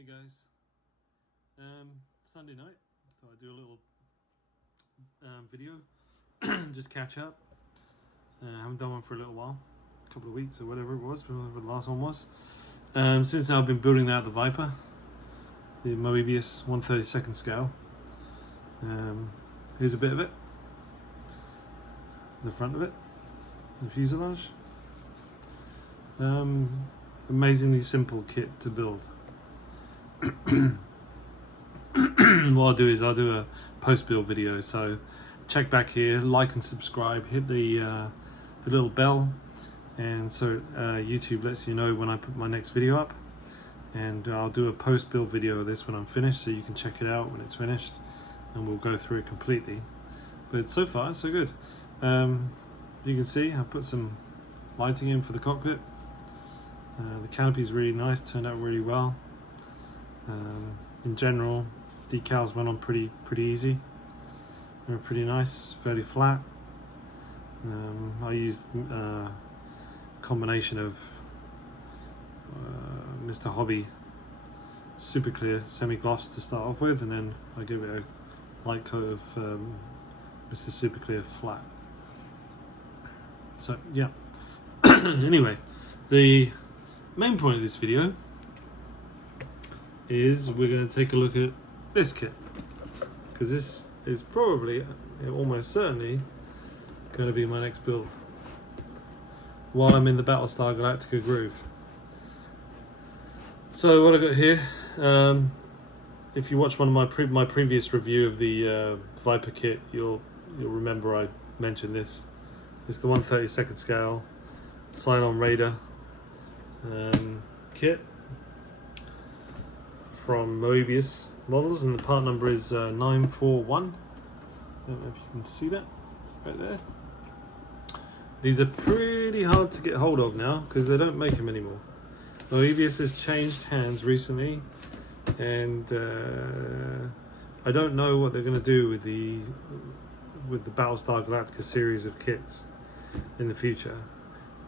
Hey guys, Sunday night, thought I'd do a little video, just catch up. I haven't done one for a little while, a couple of weeks or whatever it was, whatever the last one was. Since I've been building out the Viper, the Moebius 1/32 scale. Here's a bit of it, the front of it, the fuselage. Amazingly simple kit to build. What I'll do is I'll do a post-build video, so check back here, like and subscribe, hit the little bell, and so YouTube lets you know when I put my next video up. And I'll do a post-build video of this when I'm finished, so you can check it out when it's finished, and we'll go through it completely. But so far so good. You can see I put some lighting in for the cockpit. The canopy is really nice, turned out really well. In general, decals went on pretty easy. They were pretty nice, fairly flat. I used a combination of Mr. Hobby super clear semi-gloss to start off with, and then I gave it a light coat of Mr. Super Clear flat. So yeah. Anyway, the main point of this video is we're going to take a look at this kit, because this is probably, almost certainly, going to be my next build while I'm in the Battlestar Galactica groove. So what I got here, if you watch one of my previous review of the Viper kit, you'll remember I mentioned this. It's the 1/32 scale Cylon Raider kit from Moebius Models, and the part number is 941. I don't know if you can see that right there. These are pretty hard to get hold of now because they don't make them anymore. Moebius has changed hands recently, and I don't know what they're going to do with the Battlestar Galactica series of kits in the future.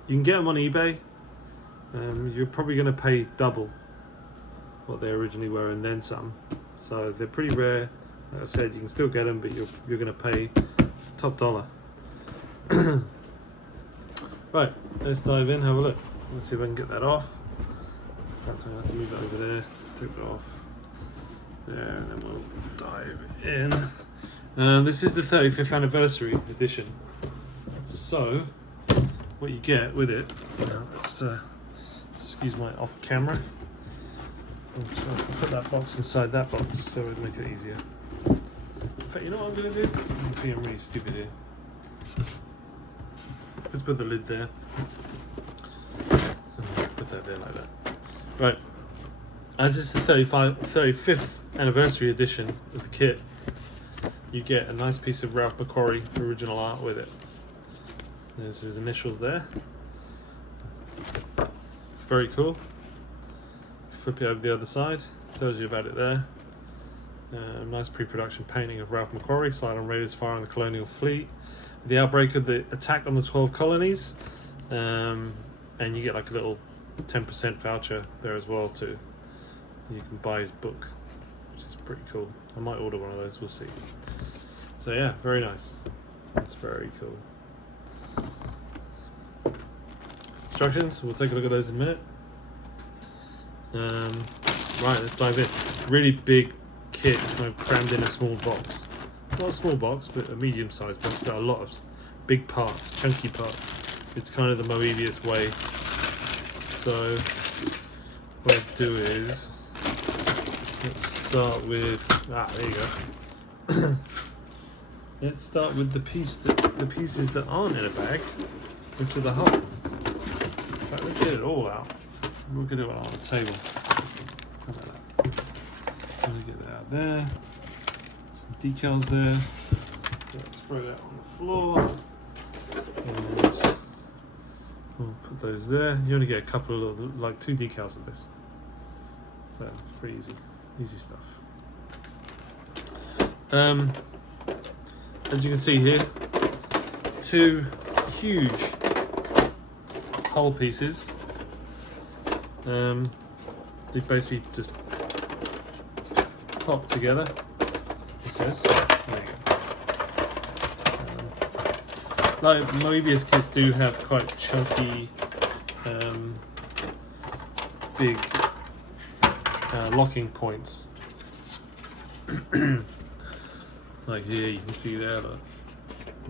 You can get them on eBay. You're probably going to pay double what they originally were and then some, so they're pretty rare. Like I said, you can still get them, but you're going to pay top dollar. Right, let's dive in, have a look. Let's see if I can get that off. Perhaps I have to move it over there, take it off there, and then we'll dive in. This is the 35th anniversary edition, so what you get with it, let's excuse my off camera, I'll put that box inside that box so it would make it easier. In fact, you know what I'm going to do? I'm being really stupid here. Let's put the lid there. Put that there like that. Right. As it's the 35th anniversary edition of the kit, you get a nice piece of Ralph McQuarrie original art with it. There's his initials there. Very cool. Flip it over the other side, tells you about it there. Nice pre-production painting of Ralph McQuarrie, Cylon Raiders fire on the colonial fleet, the outbreak of the attack on the 12 colonies, and you get like a little 10% voucher there as well too. You can buy his book, which is pretty cool. I might order one of those, we'll see. So yeah, very nice. That's very cool. Instructions, we'll take a look at those in a minute. Right, let's dive in. Really big kit kind of crammed in a small box. Not a small box, but a medium sized box. Got a lot of big parts, chunky parts. It's kind of the Moebius way. So what I do is, let's start with, there you go. Let's start with the pieces that aren't in a bag into the hull. In fact, let's get it all out. We'll get it on the table. How about that? Let me get that out there. Some decals there. Let's throw that on the floor. And we'll put those there. You only get a couple of, like 2 decals of this. So it's pretty easy. Easy stuff. As you can see here, 2 huge hull pieces. They basically just pop together. It says. There you go. Like Moebius kits do have quite chunky, big locking points. Like here, you can see there, look,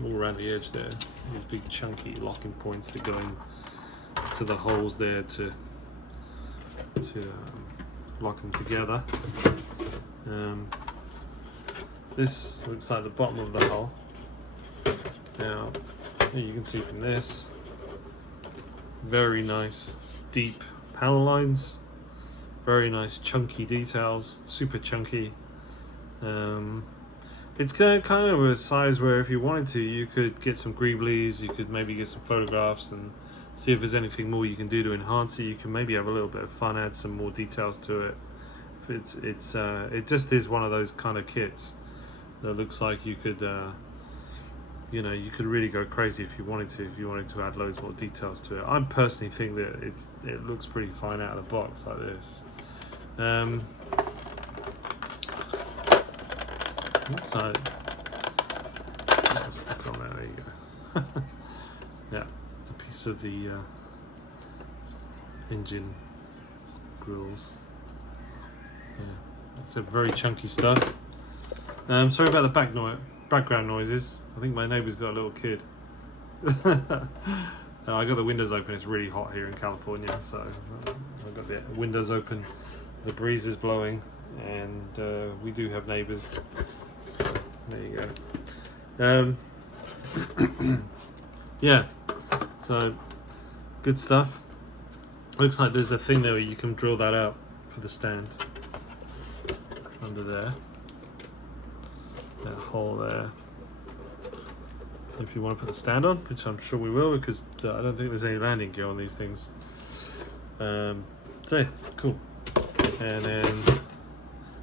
all around the edge there, these big chunky locking points that go in to the holes there to lock them together. This looks like the bottom of the hull. Now, you can see from this, very nice deep panel lines, very nice chunky details, super chunky. It's kind of a size where if you wanted to, you could get some greeblies, you could maybe get some photographs and see if there's anything more you can do to enhance it. You can maybe have a little bit of fun, add some more details to it. It just is one of those kind of kits that looks like you could, you know, you could really go crazy if you wanted to add loads more details to it. I personally think that it looks pretty fine out of the box like this. Looks like I'll stick on there you go. Yeah, a piece of the engine grills. Yeah, that's a very chunky stuff. Sorry about the background noises. I think my neighbour's got a little kid. I got the windows open. It's really hot here in California, so I've got the windows open. The breeze is blowing, and we do have neighbours. So, there you go. Yeah, so good stuff. Looks like there's a thing there where you can drill that out for the stand under there. That hole there. If you want to put the stand on, which I'm sure we will, because I don't think there's any landing gear on these things. So yeah, cool. And then,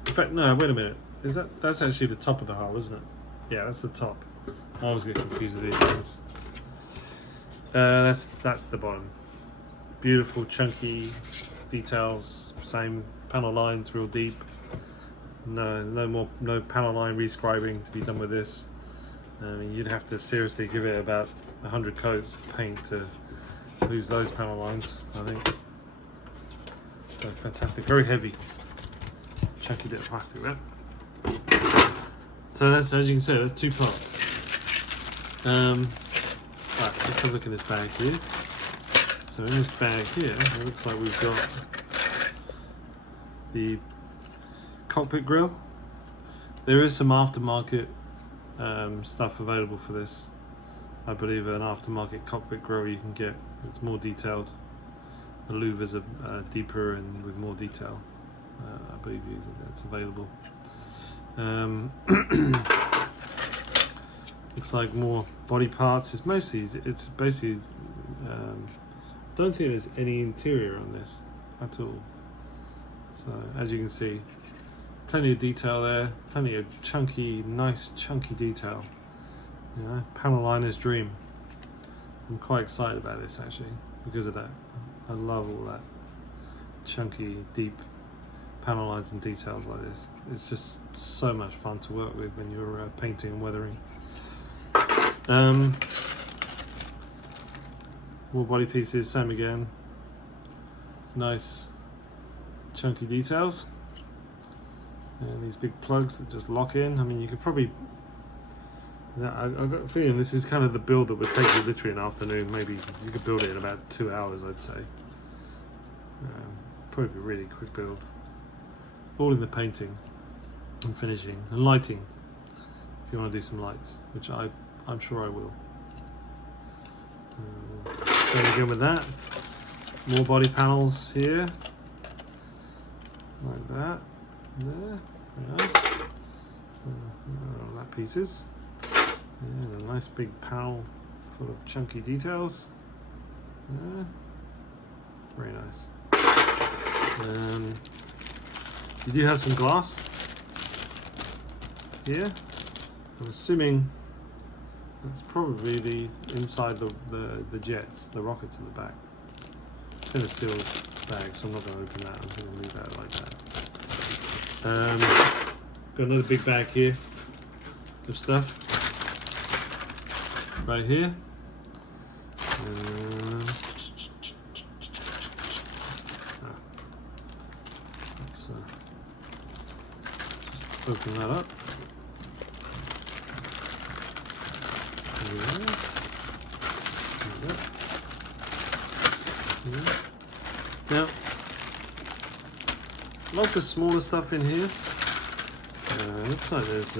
in fact, no, wait a minute. That's actually the top of the hull, isn't it? Yeah, that's the top. I always get confused with these things. That's the bottom. Beautiful, chunky details. Same panel lines, real deep. No panel line rescribing to be done with this. I mean, you'd have to seriously give it about 100 coats of paint to lose those panel lines, I think. So fantastic, very heavy, chunky bit of plastic there. So that's, as you can see, that's two parts. Right, let's have a look in this bag here. So in this bag here, it looks like we've got the cockpit grille. There is some aftermarket stuff available for this. I believe an aftermarket cockpit grille you can get. It's more detailed. The louvers are deeper and with more detail. I believe that's available. Looks like more body parts. It's basically. Don't think there's any interior on this at all. So as you can see, plenty of detail there. Plenty of nice chunky detail. You know, panel liner's dream. I'm quite excited about this actually because of that. I love all that chunky, deep panel lines and details like this. It's just so much fun to work with when you're painting and weathering. More body pieces, same again. Nice chunky details. And these big plugs that just lock in. I mean, you could probably... I've got a feeling this is kind of the build that would take you literally an afternoon. Maybe you could build it in about 2 hours, I'd say. Probably a really quick build. All in the painting and finishing and lighting. If you want to do some lights, which I'm sure I will. So again with that, more body panels here, like that, there, very nice. That pieces. Yeah, a nice big panel full of chunky details. Yeah. Very nice. You do have some glass here. I'm assuming that's probably the inside the jets, the rockets in the back. It's in a sealed bag, so I'm not going to open that. I'm going to leave that like that. got another big bag here of stuff right here. Let's just open that up. Now, lots of smaller stuff in here. Looks like there's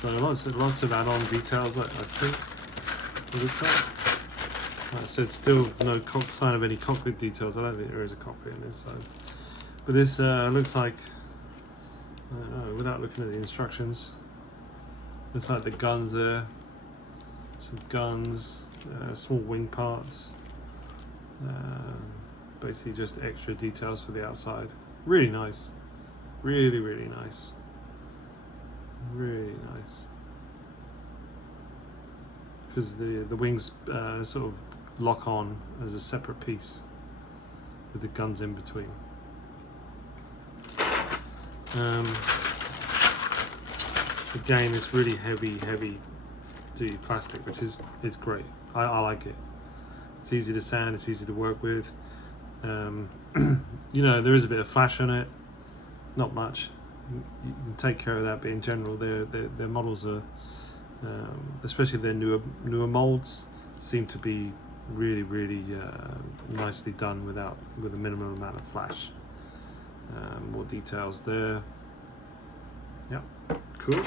so lots of add-on details. I think it looks like. So it's still no sign of any cockpit details. I don't think there is a cockpit in this. So, but this looks like, I don't know, without looking at the instructions, looks like the guns there. Some guns, small wing parts. Basically just extra details for the outside. Really nice. Really, really nice. Really nice. Because the wings sort of lock on as a separate piece with the guns in between. Again, it's really heavy duty plastic, which is great. I like it. It's easy to sand, it's easy to work with. You know, there is a bit of flash on it, not much. You can take care of that, but in general, their models are, especially their newer molds, seem to be really nicely done with a minimum amount of flash. More details there. Yeah, cool.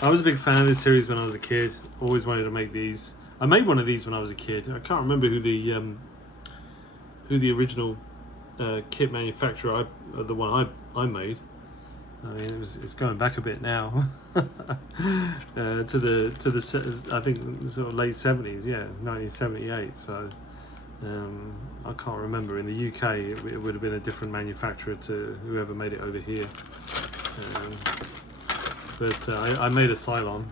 I was a big fan of this series when I was a kid. Always wanted to make these. I made one of these when I was a kid. I can't remember who the original kit manufacturer, the one I made. I mean, it's going back a bit now to the I think sort of late 70s, yeah, 1978. So I can't remember. In the UK, it would have been a different manufacturer to whoever made it over here. But I made a Cylon.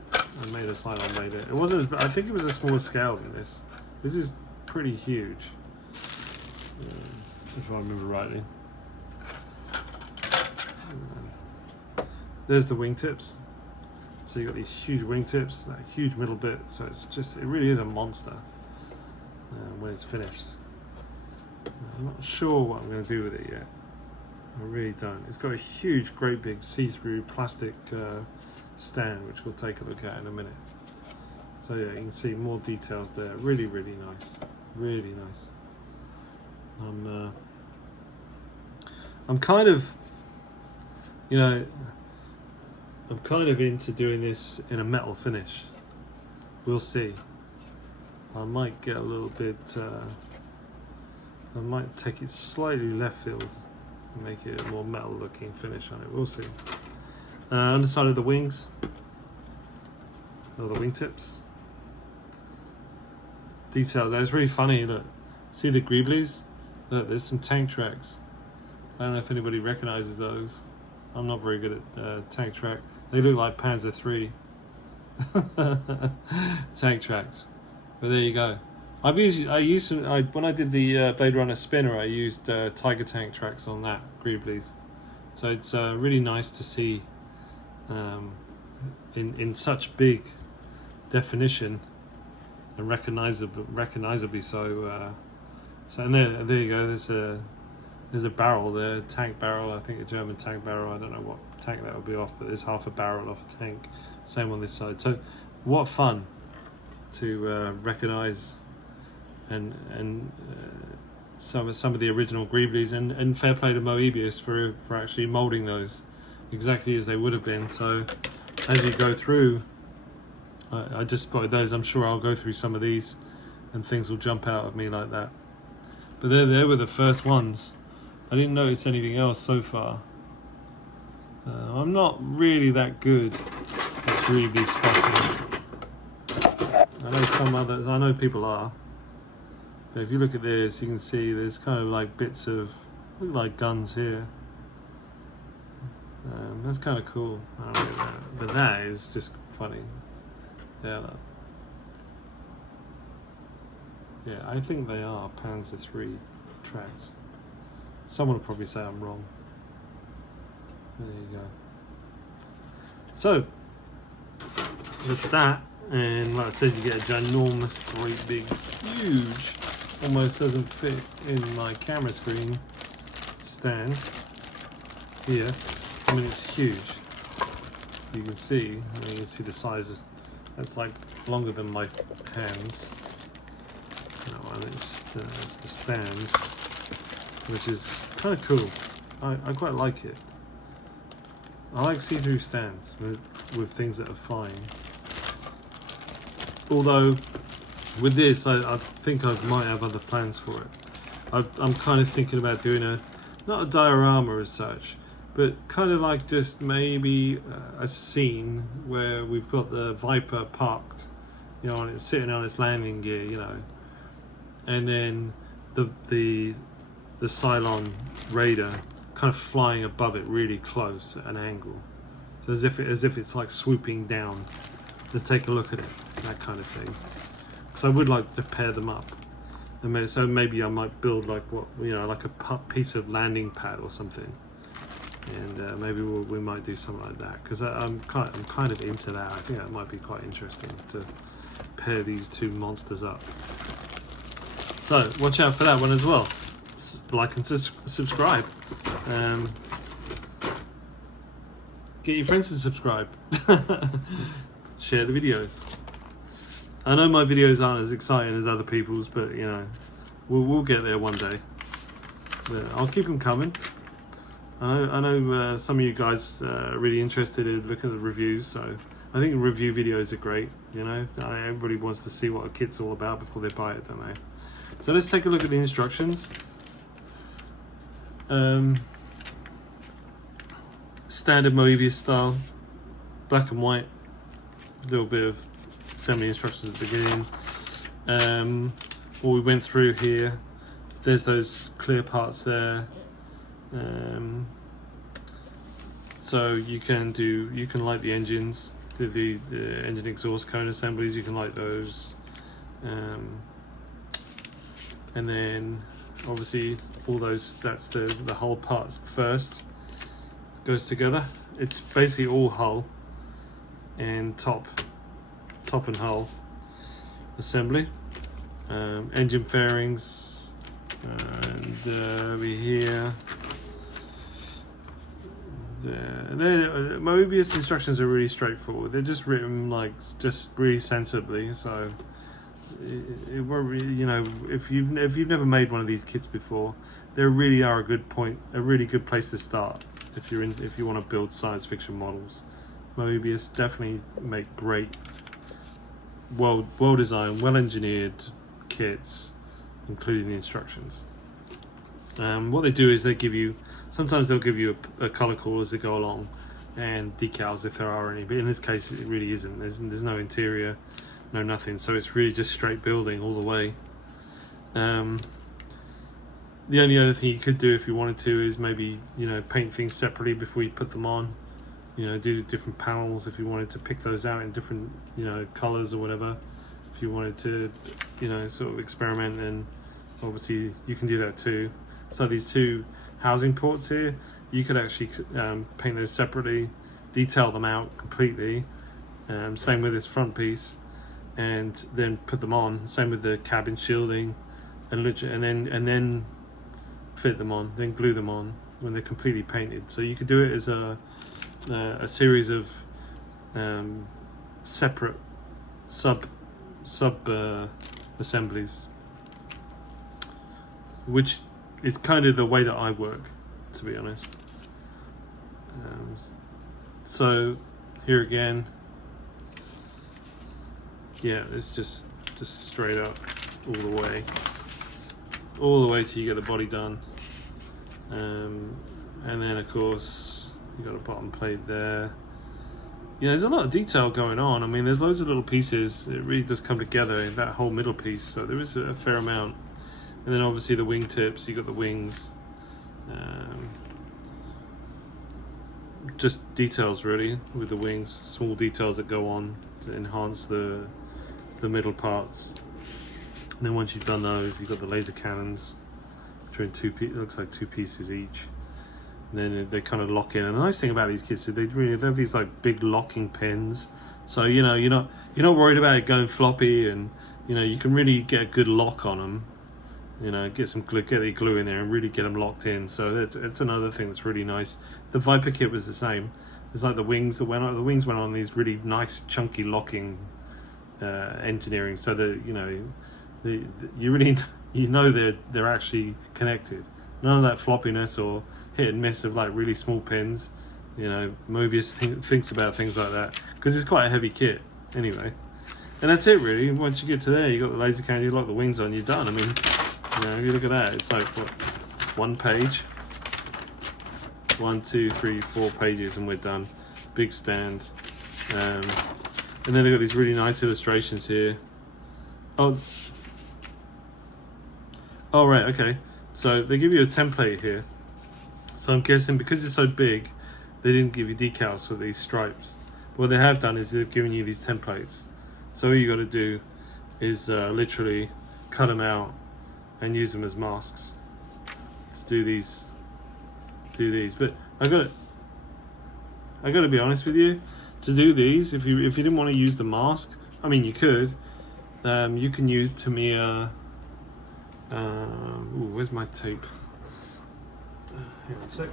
Made it. It wasn't. I think it was a smaller scale than this. This is pretty huge, if I remember rightly. There's the wingtips. So you got these huge wingtips, that huge middle bit. So it really is a monster when it's finished. I'm not sure what I'm going to do with it yet. I really don't. It's got a huge, great big see-through plastic stand, which we'll take a look at in a minute. So yeah, you can see more details there. Really nice. Really nice. I'm kind of, you know, I'm kind of into doing this in a metal finish. We'll see. I might get a little bit, I might take it slightly left field and make it a more metal looking finish on it. We'll see. Underside of the wings, or the wingtips. Details. That's really funny. Look, see the greeblies? Look, there's some tank tracks. I don't know if anybody recognizes those. I'm not very good at tank track. They look like Panzer III tank tracks. But there you go. I used some, when I did the Blade Runner spinner, I used Tiger tank tracks on that greeblies. So it's really nice to see in such big definition and recognizably so. So and there you go. There's a barrel there, tank barrel. I think a German tank barrel. I don't know what tank that would be off, but there's half a barrel off a tank. Same on this side. So what fun to recognize and some of the original greeblies, and fair play to Moebius for actually molding those exactly as they would have been. So as you go through, I just spotted those. I'm sure I'll go through some of these and things will jump out at me like that. But they were the first ones. I didn't notice anything else so far. I'm not really that good at greebly spotting. I know some others, I know people are. But if you look at this, you can see there's kind of like bits of, look like guns here. That's kind of cool. I don't know that. But that is just funny. Yeah. Yeah, I think they are Panzer III tracks. Someone will probably say I'm wrong. There you go. So that's that, and like I said, you get a ginormous, great big, huge, almost doesn't fit in my camera screen stand here. I mean, it's huge. You can see, the size. That's like longer than my hands. That one, it's the stand, which is kind of cool. I quite like it. I like see-through stands with things that are fine. Although with this, I think I might have other plans for it. I'm kind of thinking about doing not a diorama as such, but kind of like just maybe a scene where we've got the Viper parked, you know, and it's sitting on its landing gear, you know, and then the Cylon Raider kind of flying above it really close at an angle, so as if it's like swooping down to take a look at it, that kind of thing. Because I would like to pair them up, and so maybe I might build like like a piece of landing pad or something, and maybe we might do something like that, because I'm kind of into that. I think that might be quite interesting to pair these two monsters up. So watch out for that one as well. Like and subscribe. Get your friends to subscribe. Share the videos. I know my videos aren't as exciting as other people's, but you know, we'll get there one day. But I'll keep them coming. I know some of you guys are really interested in looking at the reviews, so I think review videos are great. You know, everybody wants to see what a kit's all about before they buy it, don't they? So let's take a look at the instructions. Standard Moebius style, black and white, a little bit of assembly instructions at the beginning. What we went through here, there's those clear parts there. So you can light the engines, do the engine exhaust cone assemblies, you can light those. And then obviously all those, that's the whole parts first goes together. It's basically all hull and top and hull assembly. Engine fairings, and over here the Moebius instructions are really straightforward. They're just written like just really sensibly, so it won't really, you know, if you've never made one of these kits before, they really are a really good place to start if you want to build science fiction models. Moebius definitely make great, well designed, well engineered kits, including the instructions. What they do is sometimes they'll give you a color code as they go along, and decals if there are any, but in this case it really isn't. There's no interior, no nothing, so it's really just straight building all the way. The only other thing you could do if you wanted to is maybe, you know, paint things separately before you put them on. You know, do different panels if you wanted to pick those out in different, you know, colors or whatever. If you wanted to, you know, sort of experiment, then obviously you can do that too. So these two housing ports here, you could actually paint those separately, detail them out completely. Same with this front piece, and then put them on. Same with the cabin shielding, and then fit them on, then glue them on when they're completely painted. So you could do it as a series of separate sub assemblies, which is kind of the way that I work, to be honest. So here again, yeah, it's just straight up all the way till you get the body done. And then of course you got a bottom plate there. Yeah, there's a lot of detail going on. I mean, there's loads of little pieces. It really does come together in that whole middle piece, so there is a fair amount. And then obviously the wingtips, you got the wings. Just details really with the wings, small details that go on to enhance the middle parts. And then once you've done those, you've got the laser cannons, which are in it looks like two pieces each. and then they kind of lock in. And the nice thing about these kits is they have these like big locking pins, so you know you're not worried about it going floppy, and you know you can really get a good lock on them. You know, get the glue in there and really get them locked in. So it's another thing that's really nice. The Viper kit was the same. It's like the wings that went on. The wings went on these really nice chunky locking engineering, so that you know you really they're actually connected. None of that floppiness or hit and miss of like really small pins. You know, Moebius thinks about things like that because it's quite a heavy kit anyway. And that's it really. Once you get to there, you got the laser cannon, you lock the wings on, you're done. I mean, you know, if you look at that, it's like what, 1 page, 1, 2, 3, 4 pages, and we're done. Big stand, and then they've got these really nice illustrations here. Oh, right, okay. So they give you a template here. So I'm guessing because it's so big, they didn't give you decals for these stripes. What they have done is they've given you these templates. So all you got to do is literally cut them out and use them as masks to do these. But I got to be honest with you. To do these, if you didn't want to use the mask, I mean you could. You can use Tamiya. Ooh, where's my tape? Hang on a sec.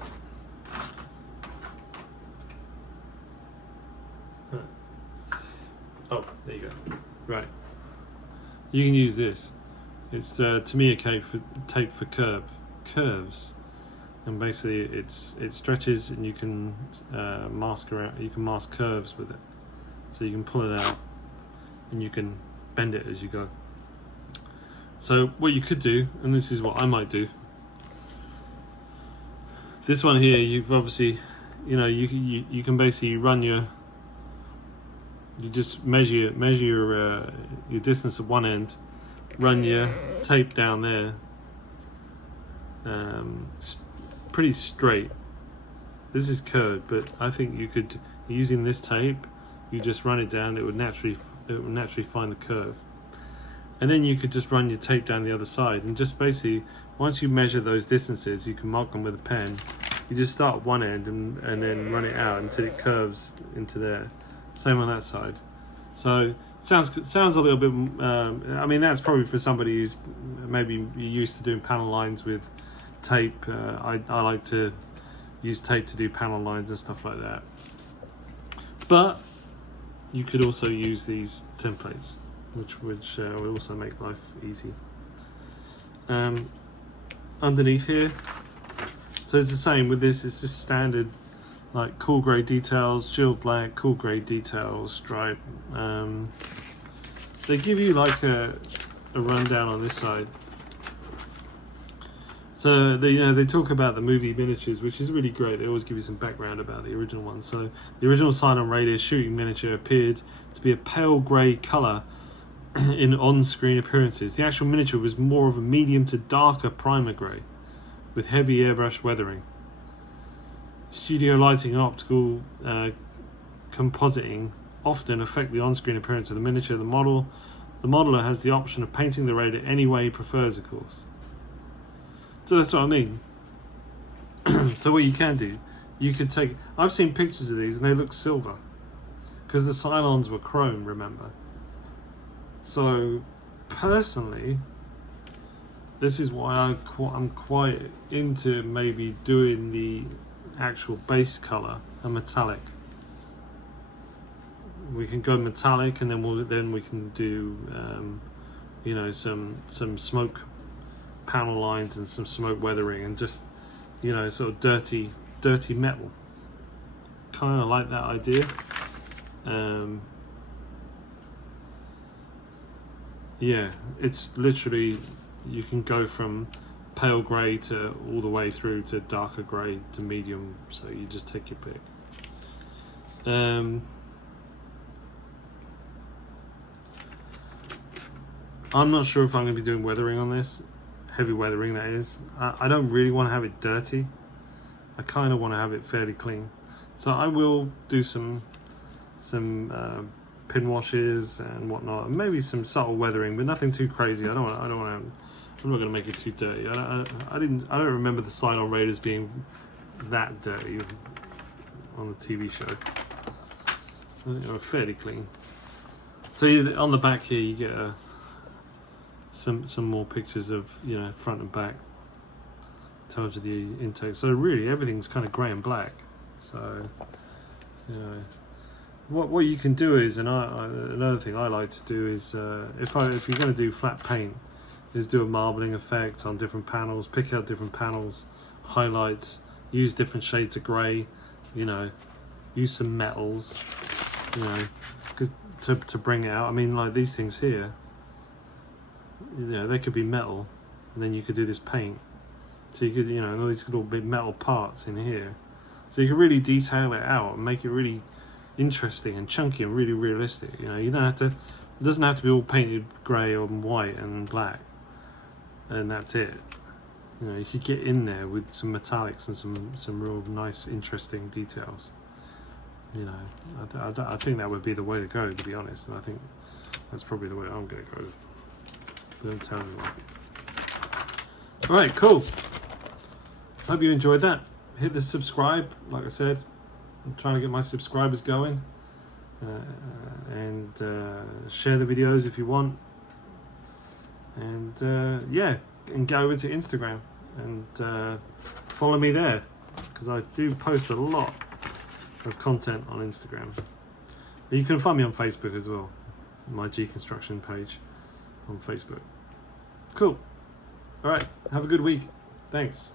Oh, there you go. Right. You can use this. It's Tamiya tape for curves, and basically it stretches, and you can mask around. You can mask curves with it, so you can pull it out, and you can bend it as you go. So what you could do, and this is what I might do. This one here, you've obviously, you know, you can basically run your. You just measure your distance at one end, run your tape down there, pretty straight. This is curved, but I think you could, using this tape, you just run it down. It would naturally find the curve, and then you could just run your tape down the other side, and just basically once you measure those distances, you can mark them with a pen. You just start at one end and then run it out until it curves into there. Same on that side. So sounds a little bit. I mean, that's probably for somebody who's maybe used to doing panel lines with tape. I like to use tape to do panel lines and stuff like that. But you could also use these templates, which will also make life easy. Underneath here, so it's the same with this. It's just standard. Like cool grey details, Jill black, cool grey details, stripe. They give you like a rundown on this side. So they talk about the movie miniatures, which is really great. They always give you some background about the original one. So the original Cylon Raider shooting miniature appeared to be a pale grey colour in on-screen appearances. The actual miniature was more of a medium to darker primer grey, with heavy airbrush weathering. Studio lighting and optical compositing often affect the on-screen appearance of the miniature. The modeler has the option of painting the Raider any way he prefers, of course. So that's what I mean. So what you can do, you could take. I've seen pictures of these and they look silver, because the Cylons were chrome, remember. So personally, this is why I'm quite into maybe doing the actual base color a metallic. We can go metallic, and then we can do some smoke panel lines and some smoke weathering, and just sort of dirty metal. Kind of like that idea. Yeah, it's literally, you can go from pale grey to all the way through to darker grey to medium, so you just take your pick. I'm not sure if I'm going to be doing weathering on this, heavy weathering that is. I don't really want to have it dirty. I kind of want to have it fairly clean, so I will do some pin washes and whatnot, and maybe some subtle weathering, but nothing too crazy. I'm not going to make it too dirty. I don't remember the Cylon Raiders being that dirty on the TV show. They were fairly clean. So on the back here you get some more pictures of, you know, front and back. Tells you the intake. So really everything's kind of grey and black. So, you know, what you can do is, and another thing I like to do is, if you're going to do flat paint, is do a marbling effect on different panels, pick out different panels, highlights, use different shades of grey, you know, use some metals, you know, because to bring it out. I mean, like these things here, you know, they could be metal, and then you could do this paint. So you could, you know, all these could all be metal parts in here. So you can really detail it out and make it really interesting and chunky and really realistic. You know, you don't have to. It doesn't have to be all painted grey or white and black, and that's it. You know, you could get in there with some metallics and some real nice, interesting details. You know, I think that would be the way to go, to be honest. And I think that's probably the way I'm going to go. But don't tell anyone. All right, cool. Hope you enjoyed that. Hit the subscribe, like I said. I'm trying to get my subscribers going. And share the videos if you want. And yeah, and go over to Instagram and follow me there, because I do post a lot of content on Instagram. You can find me on Facebook as well, my G Construction page on Facebook. Cool. All right, have a good week. Thanks.